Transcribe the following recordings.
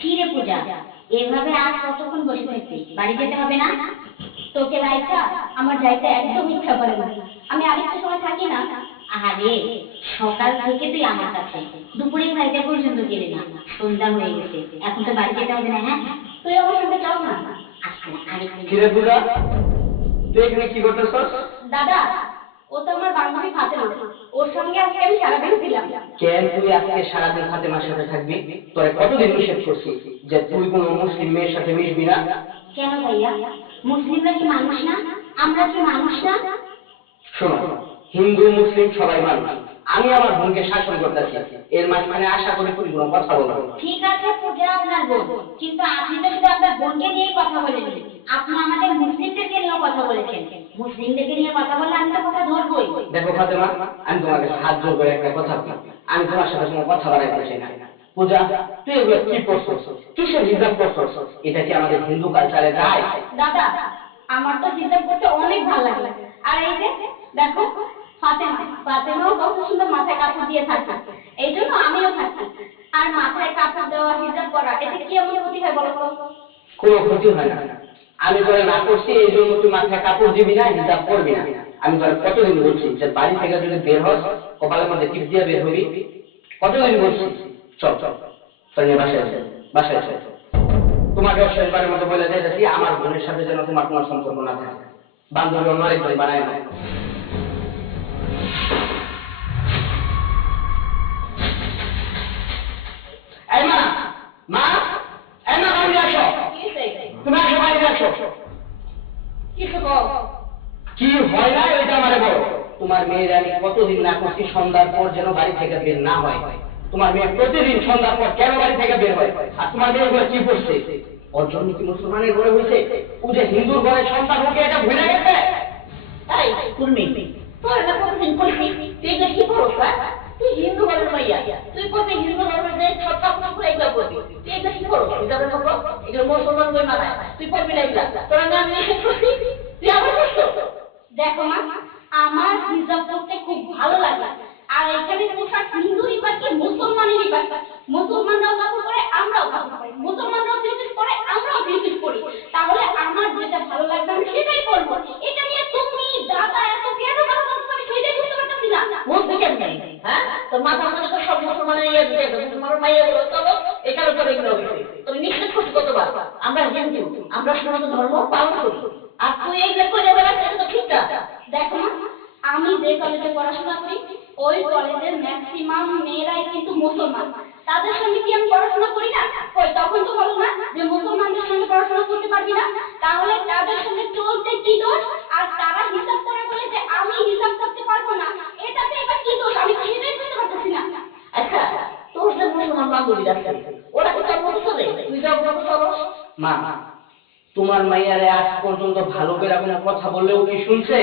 কি রে পূজা, এভাবে আর কতক্ষণ বসে থাকবি? বাড়ি যেতে হবে না? তোকে রাইখা আমার যাইতে একদম ইচ্ছা করে না। আমি আরেকটু সময় থাকি না? আরে, সকাল থেকে তুই আমার কাছে, দুপুরে খাইতে পর্যন্ত গেলি না, সন্ধ্যা হয়ে গেছে, এখন তো বাড়ি যেতে হবে না? হ্যাঁ, তুই আমার সঙ্গে চল না। আচ্ছা, আরেকটু। কি রে পূজা, তুই এখানে কি করতেছস? দাদা, ও তো আমার বান্ধবী ফাতেমা, ওর সঙ্গে আজকে আমি সারাদিন ছিলাম। কেন তুই আজকে সারাদিন ফাতেমার সাথে থাকবি? তোরে কতদিন নিষেধ করছি যে তুই কোনো মুসলিম মেয়ের সাথে মিশবি না? কেন ভাইয়া, মুসলিমরা কি মানুষ না? আমরা কি মানুষ না? শোনো, হিন্দু মুসলিম সবাই মানুষ। আমি আমার বোনকে শাসন করতেছি, এর মাঝখানে আশা করি তুই কোনো কথা বলবো। ঠিক আছে পূজা, আপনার বোন, কিন্তু আপনি তো শুধু আপনার বোনকে নিয়ে কথা বলেননি, আপনি আমাদের মুসলিমদেরকে নিয়েও কথা বলেছেন। মুসলিমদেরকে নিয়ে কথা বললে আমি তো কথা ধরবই। দেখো ফাতেমা, আমি তোমার কাছে হাত জোর করে একটা কথা বলি, আমি তোমার সাথে কোনো কথা বাড়াইতে চাই না। পূজা, তুই এগুলো কি করছস? কিসের হিজাব করছস? এটা কি আমাদের হিন্দু কালচারে যায়? দাদা, আমার তো হিজাব করতে অনেক ভালো লাগে। আর এই যে দেখো, ফাতেমাও কত সুন্দর মাথায় কাপড় দিয়ে থাকে, এই জন্য আমিও থাকি। আর মাথায় কাপড় দেওয়া, হিজাব করা, এতে কি এমন ক্ষতি হয় বলো তো? কোনো ক্ষতি হয় না। আমি তোরে না করছি এই জন্য তুই মাথায় কাপড় দিবি না, হিজাব করবি না। আমি তোরে কতদিন বলছি যে বাড়ি থেকে যদি বের হস কপালের মধ্যে টিপ দিয়ে বের হবি? কতদিন বলছি? চল চল, তোর নিয়ে বাসায় চল, বাসায় চল। তোমাকে শেষবারের মতো বলে যাইতেছি, আমার বোনের সাথে যেন তোমার কোনো সম্পর্ক না থাকে। বান্ধবী অন্য আরেকজন বানায় না। এই মা, মা, এই মা, বাইরে আসো। তুমি আসো, বাইরে আসো। কি হয় না ওইটা আমারে বলো। তোমার মেয়ের আমি কতদিন না করছি সন্ধ্যার পর যেন বাড়ি থেকে বের না হয়। তোমার মেয়ে প্রতিদিন সন্ধ্যার পর কেন বাড়ি থেকে বের হয়? আর তোমার মেয়ে গুলো কি করছে? ওর জন্য কি মুসলমানের ঘরে হয়েছে? ও যে হিন্দুর ঘরে সন্তান হোক এটা ভুলে গেছে। এই কুর্মি, তোর না কতদিন করবি? তুই এগুলো কি করছ? তুই হিন্দু ঘরের মাইয়া, তুই করবি হিন্দু ধর্মের যে সব কাপড় পরে এগুলো করবি। তুই এগুলো কি করছ? হিজাবের মতো এগুলো মুসলমান বই মানায়, তুই করবি না এগুলা। তোরা না আমি নিষেধ করছি, তুই আবার করছো? দেখো মা, আমার হিজাব করতে খুব ভালো লাগে। আর এখানে পোশাক হিন্দুরই বাকি, মুসলমানেরই বাকি। মুসলমানরাও কাপড় পরে, আমরাও কাপড় পরি। মুসলমানরাও থ্রি পরে, আমরাও থ্রি পরি। তাহলে আমার যেটা ভালো লাগবে আমি সেটাই করবো। এটা নিয়ে তুমি দাদা এত কেন কথা বলছো আমি সেটাই বুঝতে পারতেছি না। বুঝতে কেমন? হ্যাঁ, তোর মাথার মধ্যে তো সব মুসলমানের ইয়ে দিয়ে দেবো, তোমার মাইয়া গুলো চলো এখানে তোর এগুলো হয়েছে। তুমি নিষেধ করছো কতবার? আমরা হিন্দু, আমরা সনাতন ধর্ম পালন করি, আর তুই এইগুলো করে বেড়াচ্ছিস, এটা তো ঠিক না। দেখো মা, আমি যে কলেজে পড়াশোনা করি ওই কলেজের ম্যাক্সিমাম মেয়েরাই কিন্তু মুসলমান। তাদের সঙ্গে কি আমি পড়াশোনা করি না? কই, তখন তো বলো না যে মুসলমানদের সঙ্গে পড়াশোনা করতে পারবি না। তাহলে তাদের সঙ্গে চলতে কি দোষ? আর তারা হিসাব করে বলে যে আমি হিসাব করতে পারবো না, এটাতে এবার কি দোষ? আমি তো সেটাই বুঝতে পারতেছি না। আচ্ছা, তোর যে মুসলমান বান্ধবীরা আছে ওরা কি তোর মতো চলে? তুই যাও মতো চলো। মা, তোমার মাইয়ারে আজ পর্যন্ত ভালো করে কোনো কথা বললেও কি শুনছে?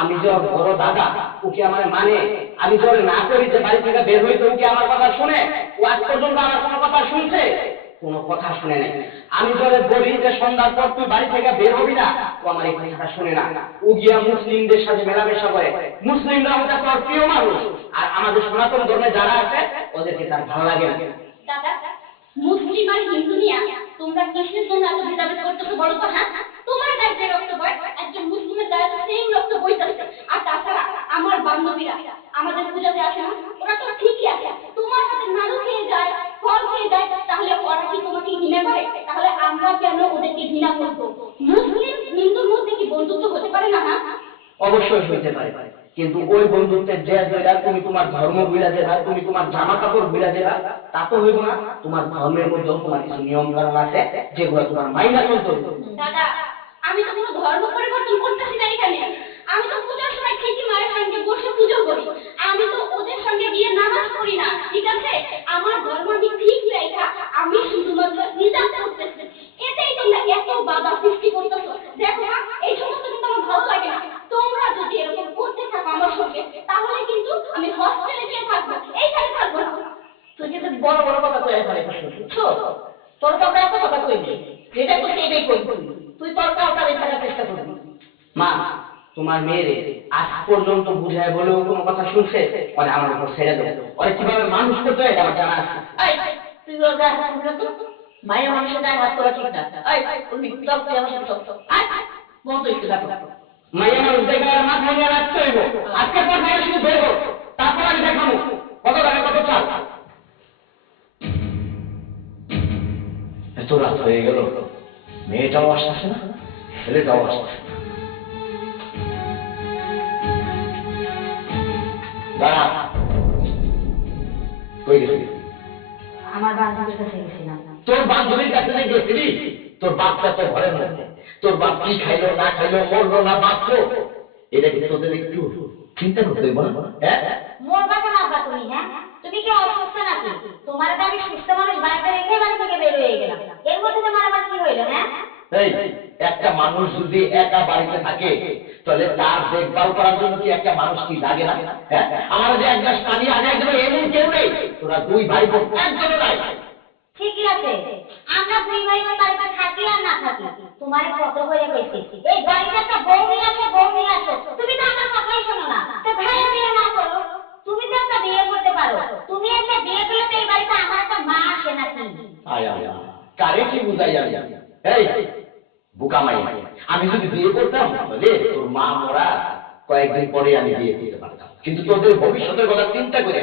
আমি যে ওর বড় দাদা, ও কি আমার মানে? আমি যে ওর না করি যে বাড়ি থেকে বের হইতে, ও কি আমার কথা শুনে? ও আজ পর্যন্ত আমার কোনো কথা শুনছে? কোনো কথা শুনে নাই। আমি যদি বলি যে সন্ধ্যার পর তুই বাড়ি থেকে বের হবি না, ও আমার এই কথাটা শুনে না। ও গিয়া মুসলিমদের সাথে মেলামেশা করে। মুসলিমরা হচ্ছে তোর প্রিয় মানুষ, আর আমাদের সনাতন ধর্মে যারা আছে ওদেরকে তার ভালো লাগে না। দাদা, মুসলিম আর হিন্দু নিয়ে তোমরা কিসের জন্য এত ভেদাভেদ করতেছো বলো তো? হ্যাঁ, তোমার গায়ে যে রক্ত বয় একজন মুসলিমের গায়ে তো সেম রক্ত বইতেছে। আর তাছাড়া আমার বান্ধবীরা আমাদের পূজাতে আসে না, ওরা তো ঠিকই আছে, তোমার হাতে নাড়ু খেয়ে যায়, ফল খেয়ে যায়, তাহলে ওরা কি তোমাকে ঘৃণা করে? তাহলে আমরা কেন ওদেরকে ঘৃণা করবো? মুসলিম হিন্দুর মধ্যে কি বন্ধুত্ব হতে পারে না? হ্যাঁ, অবশ্যই হইতে পারে, কিন্তু ওই বন্ধুত্বের যে যেটা তুমি তোমার ধর্ম বুঝা দেবা, তুমি তোমার জামা কাপড় বুঝা দেবা, তা তো হইব না। তোমার ধর্মের মধ্যেও তোমার কিছু নিয়ম কানুন আছে যেগুলো তোমার মাইনা চলতে হবে। দাদা, আমি তো কোনো ধর্ম পরিবর্তন করতেছি না এখানে। আমি তো পূজার সময় ঠিকই মায়ের সঙ্গে বসে পুজো করি, আমি তো ওদের সঙ্গে গিয়ে নামাজ পড়ি না, ঠিক আছে? আমার ধর্ম আমি ঠিক রেখা, আমি শুধুমাত্র হিজাব করতেছি। এতেই তোমরা এত বাধা সৃষ্টি করতেছো। দেখো মা, এই সমস্ত কিন্তু আমার ভালো লাগে না। তোমরা যদি এরকম করতে থাকো আমার সঙ্গে, তাহলে কিন্তু আমি হস্টেলে গিয়ে থাকবো, এইখানে থাকবো না। তুই কিন্তু বড় বড় কথা কয়ে ফেলে, বুঝছো? তোর তো আমরা এত কথা কইনি, যেটা করছি এটাই কই। তুই তোর কাউকে থাকার চেষ্টা করবি। মা, তোমার মেয়েরে আজ পর্যন্ত বুঝায় বলেও কোনো কথা শুনছে? মানে আমার উপর ছেড়ে দেবে, ওরা কিভাবে মানুষ করতে হয় এটা আমার জানা আছে। এই, তুই ওর গায়ে হাত দিবি না তো? মায়ের মানুষের গায়ে হাত করা ঠিক না। এই উর্মি চল তুই আমার সাথে চল। আয় বন্ধ একটু দেখো। মাইয়া মানুষ দেখে আর মাথা নিয়ে রাখতে হইব। আজকে পর থেকে শুধু বের হোক, তারপর আমি দেখাবো কত টাকা কত চাল। এত রাত হয়ে গেল, মেয়েটাও আসতেছে না, ছেলেটাও আসতেছে না। দাঁড়া, কই গেছিলি? আমার বান্ধবীর কাছে গেছিলাম। তোর বান্ধবীর কাছে যে গেছিলি, তোর বাচ্চা তো ঘরের মধ্যে, তোর বাপ কি খাইলো না খাইলো, মরলো না বাঁচলো, এটা কি তোদের একটু চিন্তা করতে বল? হ্যাঁ, মরবা কেন আব্বা তুমি? হ্যাঁ, তুমি কি অসুস্থ নাকি? তোমার তো আমি সুস্থ মানুষ বাড়িতে রেখে বাড়ি থেকে বের হয়ে গেলাম, এর মধ্যে তোমার আবার কি হইলো? হ্যাঁ, এই একটা মানুষ যদি একা বাড়িতে থাকে, তাহলে তার দেখভাল করার জন্য কি একটা মানুষ কি লাগে না? হ্যাঁ, আমার যে এক গ্লাস পানি আনে একজন এমন কেউ নেই, তোরা দুই ভাই বোন একজনও নাই। ঠিকই আছে, আমরা দুই ভাই বোন বাড়িতে থাকি আর না থাকি, তোমার কত করে কইছি এই বাড়িতে একটা বউ নিয়ে আসো, বউ নিয়ে আসো, তুমি তো আমার কথাই শোনো না। তো ভাইয়া বিয়ে না করো, তুমি তো একটা বিয়ে করতে পারো, তুমি একটা বিয়ে করলে তো এই বাড়িতে আমার একটা মা আসে নাকি? আয় আয় আয়, কারে কি বুঝাই আমি? এই বোকা মাই, আমি যদি বিয়ে করতাম তাহলে তোর মা মরা কয়েকদিন পরে আমি বিয়ে করতে পারতাম, কিন্তু তোদের ভবিষ্যতের কথা চিন্তা করে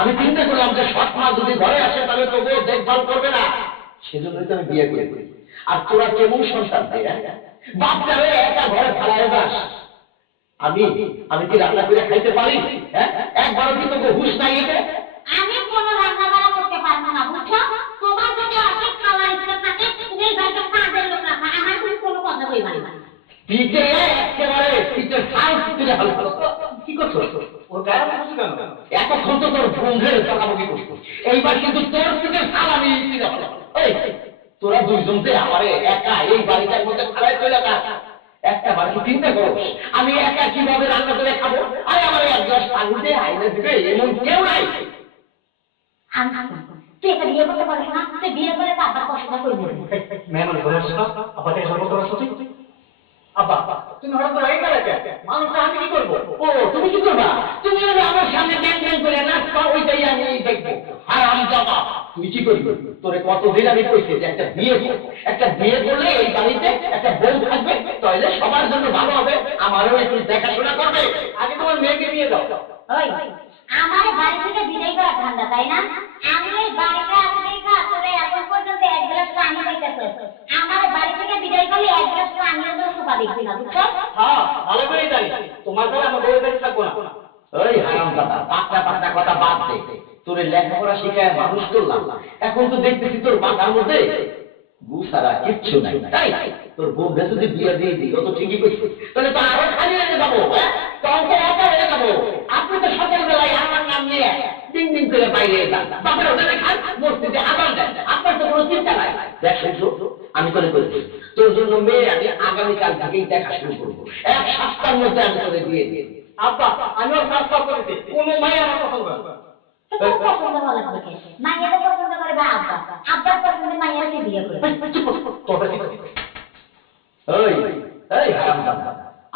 আমি চিন্তা করলাম যে সৎ মা যদি ঘরে আসে তাহলে তোকে দেখভাল করবে না, সেজন্যই তো আমি বিয়ে করি। আর তোরা কেমন সন্তান বাচ্চারে একা ঘরে ফেলায় যাস? আমি আমি কি রান্না করে খাইতে পারি? হ্যাঁ, একবারও কি তোকে হুঁশ নাই এতে? আমি কোনো রান্না বান্না করতে পারবো না, বুঝছো? তোমার যদি অনেক খাওয়ার ইচ্ছা থাকে তুমি এই বাড়িতে কাজের লোক রাখো, আমার তুমি কোনো কথা কইবা না। পিঠে একেবারে পিঠের ছাল তুলে ফেলবো। কি করছো? ওর গায়ে বসে কেন? এতক্ষণ তো তোর বন্ধুদের বকাবকি করছো, এইবার কিন্তু তোর পিঠের ছাল আমি তুলে ফেলবো। এই তোরা দুইজন যে আমারে একা এই বাড়িটার মধ্যে ফেলাই চলে গেল, একটা বার কি চিন্তা করো আমি একা কিভাবে রান্না করে খাবো? আর আমার এক গ্লাস পানি দিয়ে আইনে দিবে এমন কেউ নাই। তুই একটা বিয়ে করতে পারিস না? তুই বিয়ে করে তো আব্বার কষ্টটা করবি। মেহমান ঘরে আসছো, আব্বা থেকে সর্বত আসছো তুই? আব্বা তুমি হঠাৎ করে এই কারে কে? মানুষটা আমি কি করবো? ও তুমি কি করবা? তুমি হলে আমার সামনে ব্যাং ব্যাং করে নাচবা, ওইটাই আমি দেখবো। আর আমি যাবা, তুই কি করবি? তোরে কতদিন আমি কইছি যে একটা বিয়ে কর, একটা বিয়ে করলে এই বাড়িতে একটা বউ থাকবে, তাহলে সবার জন্য ভালো হবে, আমারও একটু দেখাশোনা করবে। আগে তোমার মেয়েকে নিয়ে যাও। ওই আমার বাড়ি থেকে বিদায় করা ঠান্ডা, তাই না? আমি এই বাড়িতে আসি দেখা তোরে এখন পর্যন্ত এক গ্লাস পানি দিতেছ, আমার বাড়ি থেকে বিদায় করলে এক গ্লাস পানিও তো সোপা দেখবি না, বুঝছো? হ্যাঁ, ভালো করেই জানি তোমার ঘরে আমার বউয়ের বাড়ি থাকবো না। ওই হারামজাদা, পাতলা পাতলা কথা বাদ দে। তোরে লেখাপড়া শিখায় মানুষ করলাম, এখন তো দেখতেছি তোর মাথার মধ্যে গুসারা কিচ্ছু নাই। তাই তোর বউ যদি বিয়ে দিয়ে দিই, ও তো ঠিকই করছিস, তাহলে তো আরো খালি হয়ে যাবো, তখন তো একা হয়ে যাবো। আপনি তো সকালবেলায় আমার নাম নিয়ে দিন দিন করে বাইরে যান, বাপের হোটেলে খান, মসজিদে আদান দেন, আপনার তো কোনো চিন্তা নাই। দেখ শুনছো, আমি তোরে করেছি তোর জন্য মেয়ে আমি আগামীকাল থেকেই দেখা শুরু করবো, এক সপ্তাহের মধ্যে আমি তোরে দিয়ে দিই। আব্বা আমিও সপ্তাহ করেছি, কোনো মায়ের আমার পছন্দ করে না। তো তোর পছন্দ ভালো লাগবে কে? মাইয়াকে পছন্দ করে বা আব্বা? আব্বার পছন্দে মাইয়াকে বিয়ে করে।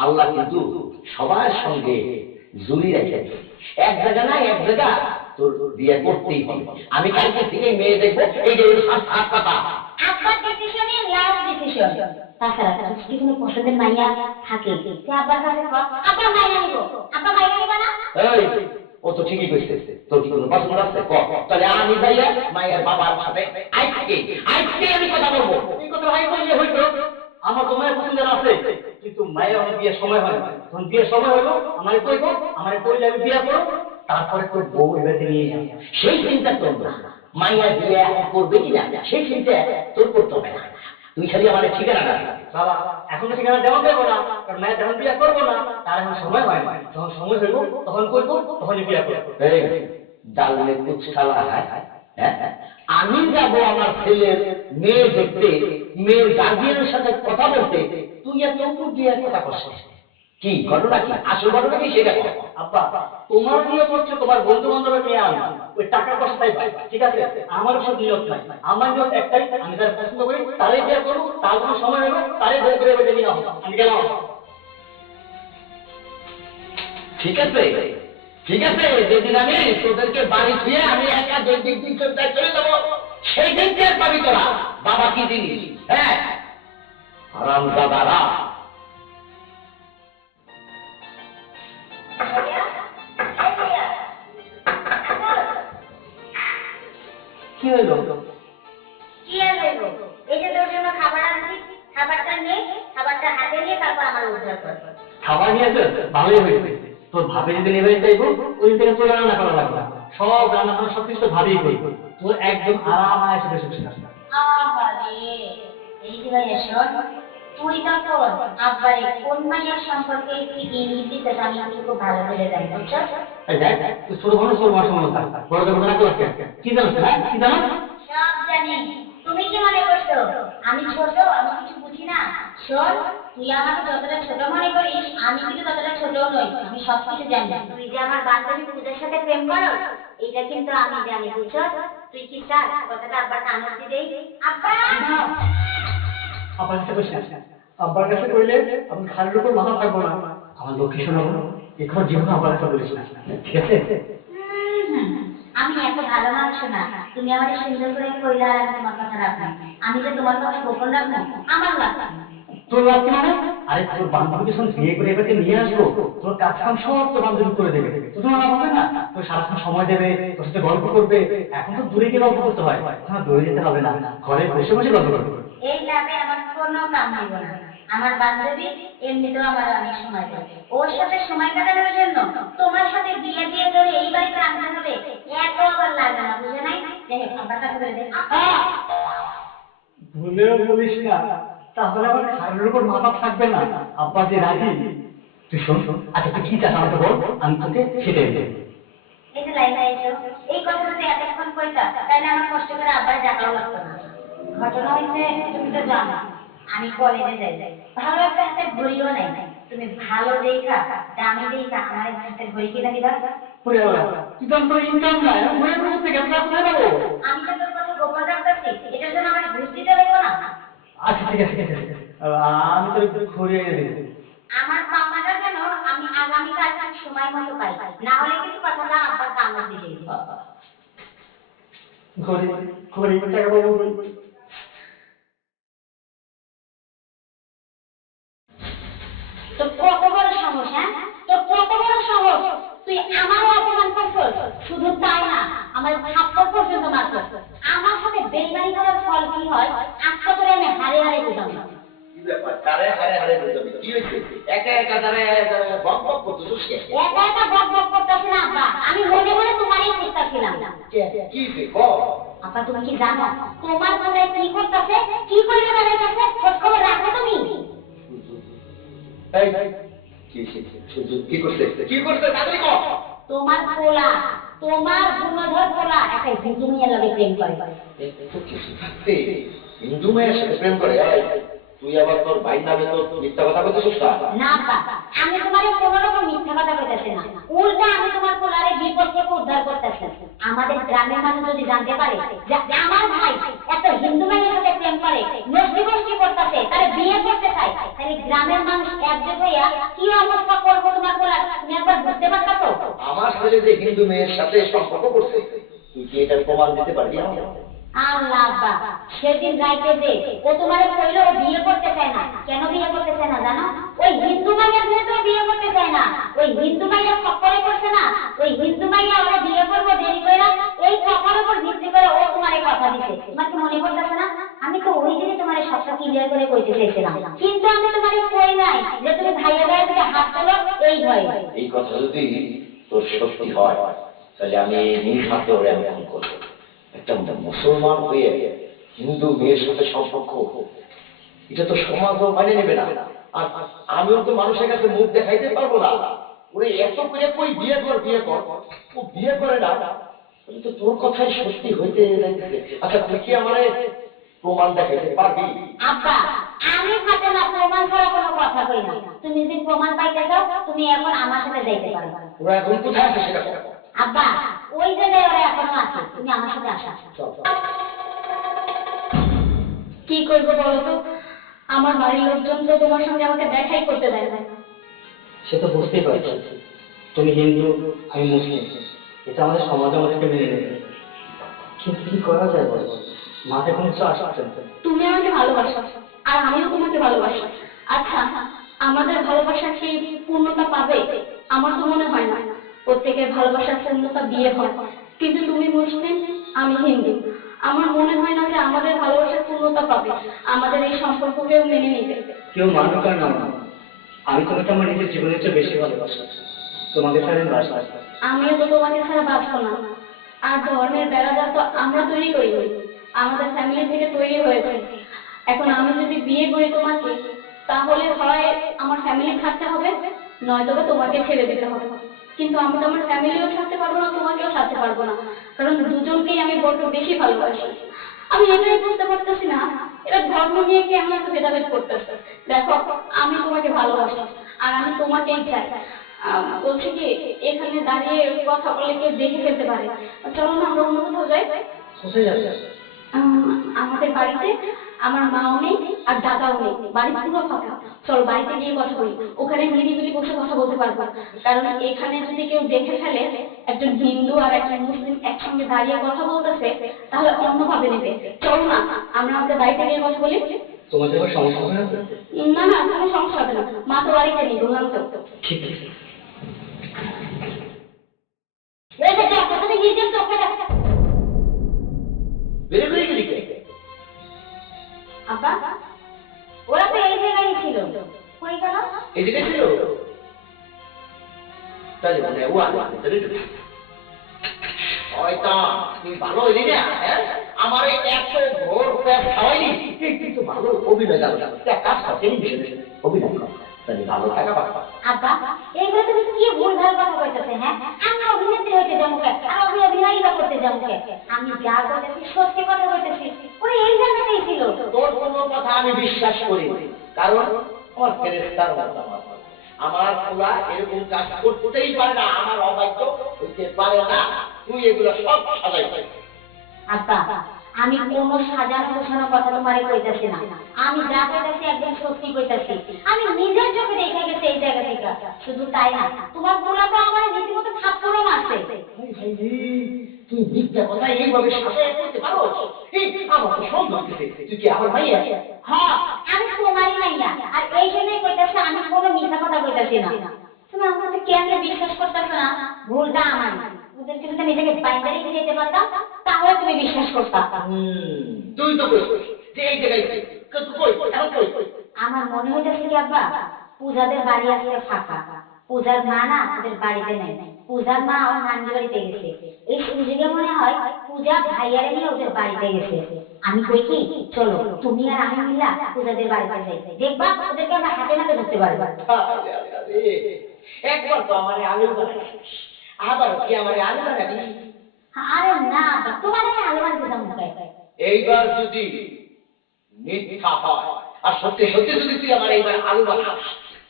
আল্লাহ কিন্তু সবার সঙ্গে জুড়ি রেখেছে, এক জায়গা না এক জায়গা তোর বিয়ে করতেই হবে। আমি কালকে থেকে মেয়ে দেখবো, এই যে সাত কথা আব্বার ডিসিশনই লাস্ট ডিসিশন। তাছাড়া যদি কোনো পছন্দের মাইয়া থাকে সে আব্বার কাছে কর, আব্বা মাইয়া নিব, আব্বা মাইয়া নিব না? এই ও তো ঠিকই কইছে, তোর কি কোনো পছন্দ আছে? তাহলে আমি যাইয়া মায়ের বাবার সাথে আজকে আমি কথা বলবো। এই কথা ভাই বললে হইতো, আমার তো মায়ের পছন্দ আছে, কিন্তু মায়ের আমার বিয়ের সময় হয় না। যখন বিয়ের সময় হলো আমার কইবো, আমার কইলে আমি বিয়ে করব, তারপরে তোর বউ এবারে নিয়ে যাবে, সেই চিন্তা তোর না। মাইয়া বিয়ে করবে কিনা সেই চিন্তা তোর করতে হবে না। তুই খালি আমার ঠিকানা না বাবা, এখন তো ঠিকানা দেওয়া যাবো না, কারণ মায়ের যখন বিয়ে করবো না তার এখন সময় হয় না। যখন সময় হইব তখন করবো, তখনই বিয়ে করবো। ডাল মে কুছ খালা হয়। আমি যাবো আমার ছেলের মেয়ে দেখতে, মেয়ের গার্জিয়ানের সাথে কথা বলতে, তুই এত উপর দিয়ে কথা করছিস কি? ঘটনা কি? আসল ঘটনা কি সেটা বল। আব্বা তোমার নিয়ত হচ্ছে তোমার বন্ধু বান্ধবের মেয়ে আনবা, ওই টাকার পয়সাটাই পাই, ঠিক আছে? আমার সব নিয়ত নাই, আমার নিয়ত একটাই, আমি যারা পছন্দ করি তারাই বিয়ে করবো, তার কোনো সময় হলো তারাই বউ করে বেঁধে নিয়ে আসবো। আমি গেলাম। ঠিক আছে ঠিক আছে, যেদিন আমি তোদেরকে বাড়ি দিয়ে আমি একা দুই দিন চলে যাবো, সেই দিন পাবি তোরা। বাবা কি জিনিস? হ্যাঁ, হারামজাদারা। কি হইল? কি আর হইব? এই যে তোর জন্য খাবার আনছি, খাবারটা নে, খাবারটা হাতে নিয়ে তারপর আমার উদ্ধার কর। খাবার নিয়েছে? ভালোই হয়েছে। তোর ভাবে যদি নেবে চাইবো ওই থেকে তোর রান্না করা লাগবে না, সব রান্না করা সবকিছু তো ভাবেই করবো। তোর একদম আরাম আয়েসে বসে বসে থাকবে। আহারে, এই যে ভাইয়া শোন, তুই তো তোর আব্বারে কোন মাইয়ার সম্পর্কে তুই ইঙ্গিত দিতে আমি কিন্তু খুব ভালো করে জানি, বুঝছো? এই দেখ, তুই ছোট মানুষ তোর মাসে মনে থাক, বড় কথা না করতে কি জানো? হ্যাঁ, কি জানো? সব জানি। তুমি কি মনে করছো আমি ছোট, আমি কিছু বুঝি না? শোন, তুই আমাকে যতটা ছোট মনে করিস আমি কিন্তু ততটা ছোট নই, আমি সবকিছু জানি। তুই যে আমার বান্ধবী পূজার সাথে প্রেম করো এটা কিন্তু আমি জানি, বুঝছো? তুই কি চাস কথাটা আব্বার কানে দেই? আব্বা, আব্বার কাছে বসে আছে, আব্বার কাছে কইলে আমি খালের উপর মাথা থাকবো না। আমার লক্ষ্মী শোনাবো, এখন জীবন আব্বার কাছে বলিস না, ঠিক আছে? আমি এত ভালো মানুষ না, তুমি আমাকে সুন্দর করে কইলা আর আমি তোমার কথা রাখবো। আমি যে তোমার কথা গোপন রাখবো আমার লাগবে। তোর লাভ কি মানে? আরে তোর বান্ধবীকে সঙ্গে বিয়ে করে এবারে নিয়ে আসবো, তোর কাজ কাম সব তোর বান্ধবী করে দেবে, তোর জন্য লাভ হবে না? তোর সারাক্ষণ সময় দেবে, তোর সাথে গল্প করবে। এখন তো দূরে গিয়ে গল্প করতে হয়, এখন দূরে যেতে হবে না, ঘরে বসে বসে গল্প করবে। এই লাভে আমার কোনো কাম দিব না। আমার বান্ধবী এমনিতেও আমার অনেক সময় দেয়, ওর সাথে সময় কাটানোর জন্য তোমার সাথে বিয়ে দিয়ে ধরে এই বাড়িতে আনতে হবে এত আবার লাগে না, বুঝে নাই? যাই হোক, আব্বার কাছে বলে দে। ভুলেও বলিস না, তাহলে আমার খালের উপর মাথা থাকবে না। আব্বা যে রাজি। তুই শোন, আচ্ছা তুই কি চাস আমাকে বল, আমি তোকে সেটাই দেবো। এই যে লাইলা এসো, এই কথা যদি এতক্ষণ কইতা তাহলে আমার কষ্ট করে আব্বারে ডাকাও লাগতো না। ঘটনা হইছে, তুমি তো জানো আমি কলেজে যাই, ভালো একটা হাতে ঘড়িও নাই। তুমি ভালো দেখা দামি দেখা আমার হাতে ঘড়ি কিনা দিবা। তুই তো আমার ইনকাম নাই, আমি ঘুরে ঘুরতে গেলে কোথায় পাবো? আমি তো তোর কথা গোপন রাখতেছি, এটার জন্য আমার ঘুষ দিতে লাগবে না। আচ্ছা ঠিক আছে, ঠিক আছে, আমি তোর ঘুরিয়ে এনে দেবো। আমার পাওনাটা যেন আমি আগামীকাল সময় মতো পাই, না হলে কিন্তু কথাটা আব্বার কানে দিবে। ঘড়ি ঘড়ি টাকা পাবো। তো কত বড় সাহস, হ্যাঁ? তো কত বড় সাহস, তুই আমারও অপমান করছস। শুধু তাই না, আমার থাপ্পড় পর্যন্ত মারছস। আমার সাথে বেইমানি করার ফল কি হয় আজকে তোরে আমি হারে হারে বুঝাম না। কি ব্যাপার? কারে হারে হারে বুঝাবি? কি হয়েছে? একা একা দাঁড়ায় বক বক করতেছিস কেন? একা একা বক বক করতেছি না আব্বা, আমি মনে মনে তোমারই খুঁজতেছিলাম। কি হয়েছে? ক। আব্বা তুমি কি জানো তোমার বোনে কি করতেছে, কি করে বেড়াইতেছে? খোঁজ খবর রাখো তুমি? এই কি হয়েছে? সুজু কি করছে? কি করছে? তাড়াতাড়ি ক। তোমার পোলা, তোমার গুণধর পোলা একটা হিন্দু মেয়ের লগে প্রেম করে। তো কিছু থাকতে হিন্দু মেয়ের সাথে প্রেম করে? এই, তুই আবার তোর ভাই নামে তো মিথ্যা কথা বলতেছিস না? না বাবা, আমি তোমার কোনো রকম মিথ্যা কথা বলতেছি না, উল্টা আমি তোমার পোলারে বিপদ থেকে উদ্ধার করতেছি। আমাদের গ্রামের মানুষ যদি জানতে পারে যে আমার ভাই একটা হিন্দু মেয়ের সাথে প্রেম করে, নষ্টি নষ্টি করতেছে, তারে বিয়ে করতে চায়, তাহলে গ্রামের মানুষ একজোট হইয়া কি অবস্থা করবো তোমার পোলার, তুমি একবার বুঝতে পারতেছো? আমার ছেলে যে হিন্দু মেয়ের সাথে সম্পর্ক করছে, তুই কি এটার প্রমাণ দিতে পারবি? আল্লাহ বাবা, সেদিন রাইতে যে ও তোমারে কইলো ও বিয়ে করতে চায় না, কেন বিয়ে করতে চায় না জানো? ওই হিন্দু মাইয়া যেহেতু বিয়ে করতে চায় না, ওই হিন্দু মাইয়া চক্করে করছে না, ওই হিন্দু মাইয়া ওরা বিয়ে করবো দেরি করে, এই কথার উপর ভিত্তি করে ও তোমারে কথা দিছে। তোমার কি মনে পড়তেছে না? আমি তো ওই দিনই তোমারে সবটা ক্লিয়ার করে কইতে চাইছিলাম, কিন্তু আমি তোমারে কই নাই যে তুমি ভাইয়া গায়ে থেকে হাত তোলো এই ভয়। এই কথা যদি তোর সত্যি হয় তাহলে আমি নিজ হাতে ওরে আমি খুন করবো। একটা মুসলমান হয়ে হিন্দু মেয়ের সাথে সম্পর্ক, এটা তো সমাজও মানে নেবে না, আর আমিও তো মানুষের কাছে মুখ দেখাইতে পারবো না। ওরে এত করে কই বিয়ে কর বিয়ে কর, ও বিয়ে করে না, তাহলে তো তোর কথাই সত্যি হইতে যাইতেছে। আচ্ছা তুই কি আমারে প্রমাণ দেখাইতে পারবি? আব্বা, আমি হাতে না প্রমাণ ছাড়া কোনো কথা কই না। তুমি যদি প্রমাণ পাইতে চাও তুমি এখন আমার সাথে যাইতে পারো। ওরা এখন কোথায় আছে সেটা বল। আব্বা, ওই জায়গায় ওরা এখনো আছে, তুমি আমার সাথে আসো। চল। কি করবো বলো তো, আমার বাড়ির লোকজন তো তোমার সঙ্গে আমাকে দেখাই করতে দেয় না। সে তো বুঝতেই পারছি, তুমি হিন্দু আমি মুসলিম, এটা আমাদের সমাজ আমাদেরকে মেনে নেবে, কিন্তু কি করা যায় বলো? মাথায় কোনো কিছু আসছে না। তুমি আমাকে ভালোবাসো আর আমিও তোমাকে ভালোবাসি। আচ্ছা, আমাদের ভালোবাসা কি পূর্ণতা পাবে? আমার তো মনে হয় না। প্রত্যেকের ভালোবাসার পূর্ণতা বিয়ে হয়, কিন্তু তুমি মুসলিম, আমি হিন্দু। আমার মনে হয় না যে আমাদের ভালোবাসার পূর্ণতা পাবে, আমাদের এই সম্পর্ককেও মেনে নিবে। কেউ মানুক আর না মানুক, আমি তোমাকে আমার নিজের জীবনের চেয়ে বেশি ভালোবাসি। তোমাকে ছাড়া আমি বাঁচব না। আমিও তো তোমাকে ছাড়া বাঁচবো না। আর ধর্মের বেড়াজাল তো আমরা তৈরি করিনি, আমাদের ফ্যামিলি থেকে তৈরি হয়েছে। এখন আমি যদি বিয়ে করি তোমাকে, তাহলে হয় আমার ফ্যামিলি থাকতে হবে, নয়তো বা তোমাকে ছেড়ে দিতে হবে। কিন্তু আমি তো আমার ফ্যামিলিও ছাড়তে পারবো না, তোমাকেও ছাড়তে পারবো না, কারণ দুজনকেই আমি বড্ড বেশি ভালোবাসি। আমি এটাই বুঝতে পারতেছি না, এরা ধর্ম নিয়ে কি এমন একটা ভেদাভেদ করতেছে। দেখো, আমি তোমাকে ভালোবাসি আর আমি তোমাকেই চাই। বলছি কি, এখানে দাঁড়িয়ে কথা বললে কেউ দেখে ফেলতে পারে, চলো না আমরা অন্য কোথাও যাই। কোথায় যাবে? আমাদের বাড়িতে আমার মাও নেই আর দাদাও নেই, বাড়ি পুরো ফাঁকা। চলো বাড়িতে গিয়ে কথা বলি, ওখানে নিরিবিলি বসে কথা বলতে পারবো। কারণ এখানে যদি কেউ দেখে ফেলে একজন হিন্দু আর একজন মুসলিম একসঙ্গে দাঁড়িয়ে কথা বলতেছে, তাহলে অন্যভাবে নেবে। চলো না আমরা আমাদের বাড়িতে গিয়ে কথা বলি। তোমাদের কোনো সমস্যা হবে না তো? না না, কোনো সমস্যা হবে না, মা তো বাড়িতে নেই, বললাম তো। ঠিক আছে। এই যে দেখো, তুমি নিজের চোখে দেখো। বেরোবে এদিকে। আব্বা, ওরা তো এই জায়গায় ছিল, কই গেল? এদিকে ছিল তাহলে মনে হয় ও আলো ভিতরে ঢুকে। শয়তান, তুই ভালো হইলি না? হ্যাঁ, আমার এই এত ভোর প্যাস খাওয়াইলি, কিন্তু ভালো অভিনয় গেল। কাজ করতে অভিনয় কর, তাহলে ভালো টাকা পাবা। আব্বা, এইগুলো তুমি কি ভুলভাল কথা কইতেছে? হ্যাঁ, আমি অভিনেত্রী হইতে যাবো কে? আর আমি অভিনয়টা করতে যাবো কে? আমি যা কইতেছি সত্যি কথা কইতেছি, ওরা এই জায়গাতেই ছিল। তোর কোনো কথা আমি বিশ্বাস করি না, কারণ আমার ফেরেশতার মতো আমার পুরা এরকম কাজ করতেই পারে না, আমার অবাধ্য হইতে পারে না। তুই এগুলো সব সাজাই। আব্বা, আমি কোনো সাজানো গোছানো কথা তোমারে কইতাছি না, আমি যা কইতাছি একদম সত্যি কইতাছি। আমি নিজের চোখে দেখে গেছি এই জায়গা থেকে। শুধু তাই না, তোমার পোলা তো আমার রীতিমতো থাপ্পড়ও মারছে। তুই মিথ্যা কথা এইভাবে সাজাই করতে পারো? আমার তো সন্দেহ হইতেছে তুই কি আমার মাইয়া? হ্যাঁ, আমি তোমারই মাইয়া, আর এই জন্যই কইতাছি আমি কোনো মিথ্যা কথা কইতাছি না। তুমি আমার কথা কেন বিশ্বাস করতেছো না? ভুলটা আমার। ওদেরকে যদি নিজেকে বাইরে রেখে যেতে পারতাম, তাহলে তুমি বিশ্বাস করতা। তুই তো কইছিস যে এই জায়গায় তুই কই এখন কই? আমার মনে হইতেছে কি আব্বা, পূজাদের বাড়ি আজকে ফাঁকা। পূজার মা না ওদের বাড়িতে নেই, পূজার মা ওর নানি বাড়িতে গেছে। এই সুযোগে মনে হয় পূজা ভাইয়ারে নিয়ে ওদের বাড়িতে গেছে। আমি কই কি, চলো তুমি আর আমি মিলা পূজাদের বাড়িতে যাই, দেখবা ওদেরকে আমরা হাতে নাতে ধরতে পারবো। একবার তো আমার আলু বানাইছিস, আবার কি আমার আলু বানাবি? আরে না আব্বা, তোমার আমি আলো বানাতে যাবো কে? এইবার যদি মিথ্যা হয় আর সত্যি সত্যি যদি তুই আমার এইবার আলু বানাস,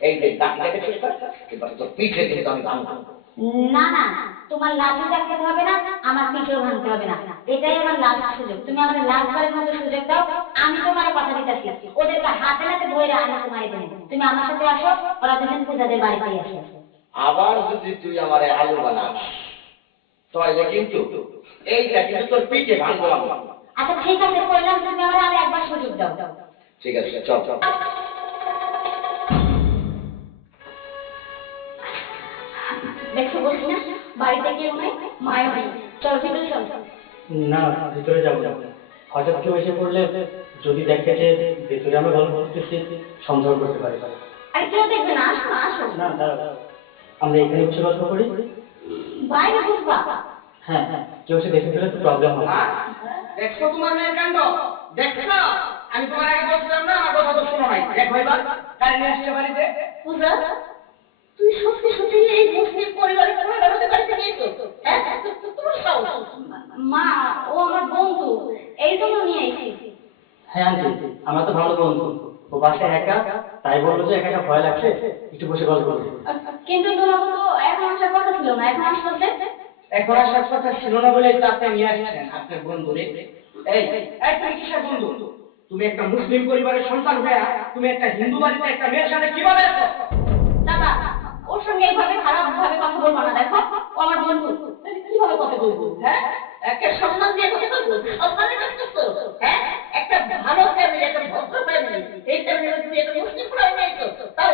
এই যে দাঁতটাকে ঠিক কর, এবার তোর পিঠে কিন্তু আমি ভাঙবো। না না, তোমার লাঠি দেখাতে হবে না, আমার পিঠেও ভাঙতে হবে না। এটাই আমার লাস্ট সুযোগ, তুমি আমার লাস্টবারের মতো সুযোগ দাও। আমি তোমার কথা দিতেছি, ওদেরকে হাতে নাতে ধরে আমি তোমার দেবো। তুমি আমার সাথে আসো, ওরা দুজন পূজাদের বাড়িতে আসে। আবার যদি তুই আমার আলু বানাস, তাহলে কিন্তু এইটা কিন্তু তোর পিঠে ভাঙবো আমি। আচ্ছা ঠিক আছে, কইলাম তুমি আমার আর একবার সুযোগ দাও। ঠিক আছে, চল চল। দেখো বলছি না, বাড়িতে কেউ নেই, মায়ের নেই। চল ভিতরে চল। না, ভিতরে যাবো না। হঠাৎ কেউ এসে পড়লে যদি দেখে যে ভেতরে আমরা গল্প করতেছি, সন্দেহ করতে পারে। আর কেউ দেখবে না, আসো না আসো। না, দাঁড়াও, আমরা এখানে বসে গল্প করি। বাইরে বসবা। হ্যাঁ, কেউ এসে দেখে ফেলে তো প্রবলেম হবে। দেখছো তোমার মেয়ের কাণ্ড? দেখছো? আমি তোমার আগে বলছিলাম না, আমার কথা তো শোনো নাই। দেখো এবার কারে নিয়ে আসছে বাড়িতে। পূজা, তুই সত্যি সত্যি এই মুসলিম পরিবারের পরিবারের বাড়িতে গিয়েছো? হ্যাঁ, তোমার সাহস? মা, ও আমার বন্ধু, এই জন্য নিয়ে এসেছি। হ্যাঁ আন্টি, আমরা তো ভালো বন্ধু। ও বাসায় একা, তাই বললো যে একা একা ভয় লাগছে, একটু বসে গল্প করি। কিন্তু তোমাকে তো এখন আসার কথা ছিল না, এখন আসতে। এখন আসার কথা ছিল না বলে তো আপনি নিয়ে আসছেন আপনার বন্ধুরে। এই তুমি কিসের বন্ধু? তুমি একটা মুসলিম পরিবারের সন্তান হয়ে তুমি একটা হিন্দু বাড়িতে একটা মেয়ের সাথে কিভাবে আছো? দাদা, ওর সঙ্গে এইভাবে খারাপ ভাবে কথা বলবো না। দেখো, ও আমার বন্ধু, কিভাবে কথা বলবো? হ্যাঁ, একটা সম্মান দিয়ে কথা বলবো, সম্মানের কাজ করতো, হ্যাঁ? একটা ভালো ফ্যামিলি, একটা ভদ্র ফ্যামিলি, এই ফ্যামিলির মধ্যে একটা মুসলিম পরিবার নেই তো, তাও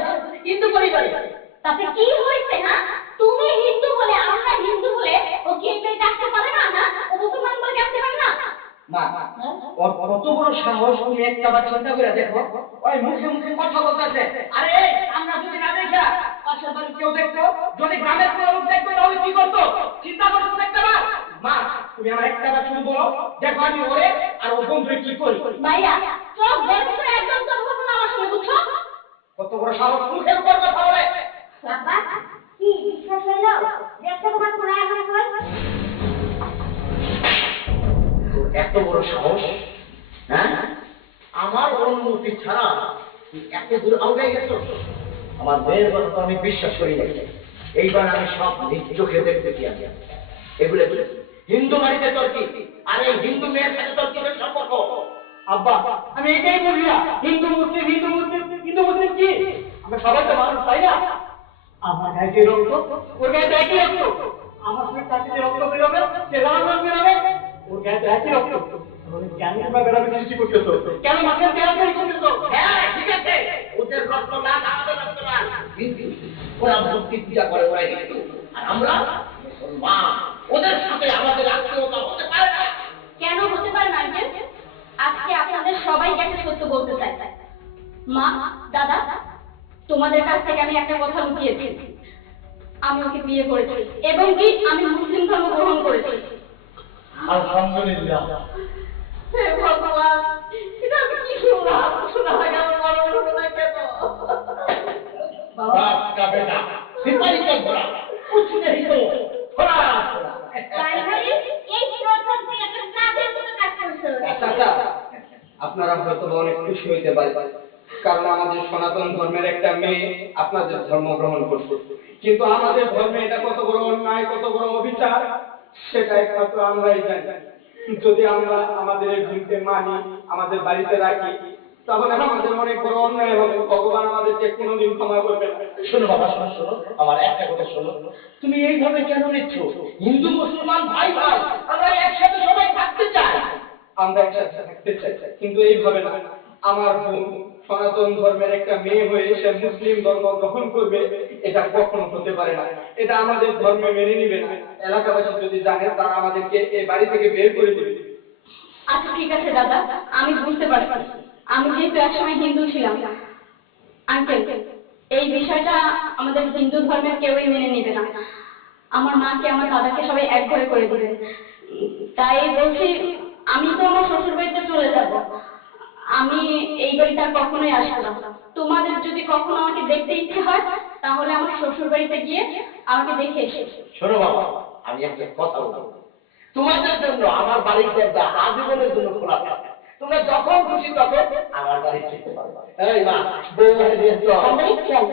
হিন্দু পরিবারে। তাতে কি হয়েছে? হ্যাঁ, তুমি হিন্দু বলে আমরা হিন্দু বলে ও কি এই বাড়িতে আসতে পারে না? না, ও মুসলমান বলে আসতে পারে না? মা, ওর কত বড় সাহস, তুমি একটাবার চিন্তা করে দেখো। ওই মুখে মুখে কথা বলতেছে। আরে আমরা যদি না দেখা পাশের বাড়ির কেউ দেখতো, যদি গ্রামের কোনো লোক দেখতো তাহলে কি করতো? চিন্তা করতো তো একটাবার। মা, তুমি আমার একটাবার শুধু বলো, দেখো আমি ওরে আর ও বন্ধুরে কি করি। ভাইয়া, চোখ বন্ধ করে একদম কথা বলবো না আমার সঙ্গে, বুঝছো? কত বড় সাহস, মুখের উপর কথা বলে। বাবা, কি বিশ্বাস হইলো? দেখতে তোমার কোনায় এখন হয়? তোর এত বড় সাহস, হ্যাঁ? আমার অনুমতি ছাড়া তুই এত দূর আগে গেছ। আমার মেয়ের কথা তো আমি বিশ্বাস করি না। এইবার আমি সব নিজ চোখে দেখতেছি। আমি এগুলো হিন্দু বাড়িতে তোর কি, আর এই হিন্দু মেয়ের সাথে তোর কি সম্পর্ক? আব্বা, আমি এটাই বলি না, হিন্দু মুসলিম হিন্দু মুসলিম হিন্দু মুসলিম কি? আমরা সবাই তো মানুষ, তাই না? আমার গায়ে যে রক্ত, ওর গায়ে তো একই রক্ত। আমার সঙ্গে চাকরি যে রক্ত বেরোবে, সে লাল রং বেরোবে, ওর গায়ে তো একই রক্ত। তাহলে কেন তোমরা বেরোবে সৃষ্টি করতেছো? কেন মাছের তেল তৈরি করতেছো? হ্যাঁ, ঠিক আছে, ওদের রক্ত লাল, আমাদের রক্ত লাল। কিন্তু ওরা মূর্তি পূজা করে, ওরা হিন্দু, আর আমরা মুসলমান। ওদের সাথে আমাদের আত্মীয়তা হতে পারে না। কেন হতে পারে না আঙ্কেল? আজকে আপনাদের সবাইকে একটা সত্য বলতে চাই। মা, দাদা, তোমাদের কাছ থেকে আমি একটা কথা লুকিয়েছি। আমি ওকে বিয়ে করেছি এবং কি আমি মুসলিম ধর্ম গ্রহণ করেছি। আলহামদুলিল্লাহ। হে ভগবান, এটা আমি কি শুনলাম? শোনা লাগে আমার মনে হলো না কেন? बाप का बेटा सिपाही का घोड़ा कुछ नहीं तो थोड़ा थोड़ा। ভাই ভাই, এই প্রথম তুই একটা কাজের মতো কাজ করছো। চাচা, আপনারা হয়তো অনেক খুশি হইতে পারে, কারণ আমাদের সনাতন ধর্মের একটা মেয়ে আপনাদের ধর্ম গ্রহণ করছে। কিন্তু আমাদের ধর্মে এটা কত বড় অন্যায়, কত বড় অবিচার, সেটা একমাত্র আমরাই জানি। যদি আমরা আমাদের এই ভুলকে মানি, আমাদের বাড়িতে রাখি, তাহলে আমাদের অনেক বড় অন্যায় হবে। ভগবান আমাদেরকে কোনোদিন ক্ষমা করবে না। শোনো বাবা, শোনো শোনো, আমার একটা কথা শোনো। তুমি এইভাবে কেন নিচ্ছ? হিন্দু মুসলমান ভাই ভাই, আমরা একসাথে সবাই থাকতে চাই। আমরা একসাথে থাকতে চাই, কিন্তু এইভাবে না। আমার বোন সনাতন ধর্মের একটা মেয়ে হয়ে সে মুসলিম ধর্ম গ্রহণ করবে, এটা কখনো হতে পারে না। এটা আমাদের ধর্মে মেনে নিবে না। এলাকাবাসী যদি জানে, তারা আমাদেরকে এই বাড়ি থেকে বের করে দেবে। আচ্ছা ঠিক আছে দাদা, আমি বুঝতে পারছি। আমি যেহেতু একসময় হিন্দু ছিলাম, আঙ্কেল, এই বিষয়টা আমাদের হিন্দু ধর্মের কেউই মেনে নেবে না। আমার মাকে, আমার দাদাকে সবাই এক ঘরে করে দিবেন। তাই বলছি, আমি তো আমার শ্বশুর বাড়িতে চলে যাব। আমি এই বাড়িতে আর কখনোই আসবো না। তোমাদের যদি কখনো আমাকে দেখতে ইচ্ছে হয়, তাহলে আমার শ্বশুর বাড়িতে গিয়ে আমাকে দেখে এসো। শোনো বাবা, আমি একটা কথা বলবো। তোমাদের জন্য আমার বাড়ির দরজা আজীবনের জন্য খোলা থাকে। তোমরা যখন খুশি তখন আমার বাড়ি যেতে পারবে। এই মা, বউ হয়ে দিয়ে চল। চল